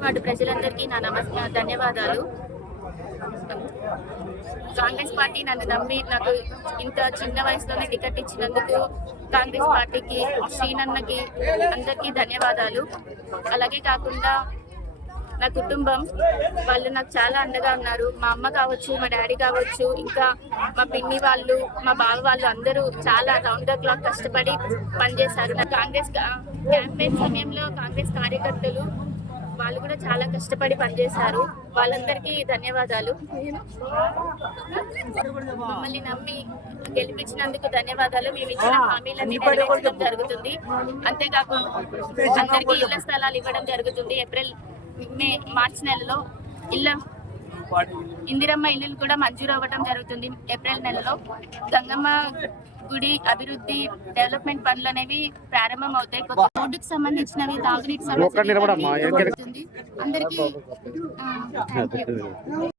వాటి ప్రజలందరికీ నా ధన్యవాదాలు. కాంగ్రెస్ పార్టీ నన్ను నమ్మి నాకు ఇంత చిన్న వయసులోనే టికెట్ ఇచ్చినందుకు కాంగ్రెస్ పార్టీకి, శ్రీనన్నకి అందరికీ ధన్యవాదాలు. అలాగే కాకుండా నా కుటుంబం వాళ్ళు నాకు చాలా అండగా ఉన్నారు. మా అమ్మ కావచ్చు, మా డాడీ కావచ్చు, ఇంకా మా పిన్ని వాళ్ళు, మా బావ వాళ్ళు అందరూ చాలా రౌండ్ ద క్లాక్ కష్టపడి పనిచేశారు. నా కాంగ్రెస్ క్యాంపెయిన్ సమయంలో కాంగ్రెస్ కార్యకర్తలు వాళ్ళు కూడా చాలా కష్టపడి పనిచేశారు. వాళ్ళందరికీ ధన్యవాదాలు. మమ్మల్ని నమ్మి గెలిపించినందుకు ధన్యవాదాలు. మేము ఇచ్చిన హామీలన్నీ నెరవేర్చడం జరుగుతుంది. అంతేకాకుండా అందరికీ ఇళ్ల స్థలాలు ఇవ్వడం జరుగుతుంది. మార్చి నెలలో ఇందిరమ్మ ఇల్లులు కూడా మంజూరు అవ్వడం జరుగుతుంది. ఏప్రిల్ నెలలో గంగమ్మ గుడి అభివృద్ధి డెవలప్మెంట్ పనులు అనేవి ప్రారంభం అవుతాయి. కొత్త రోడ్డుకు సంబంధించినవి, తాగునీటి సంబంధించి అందరికీ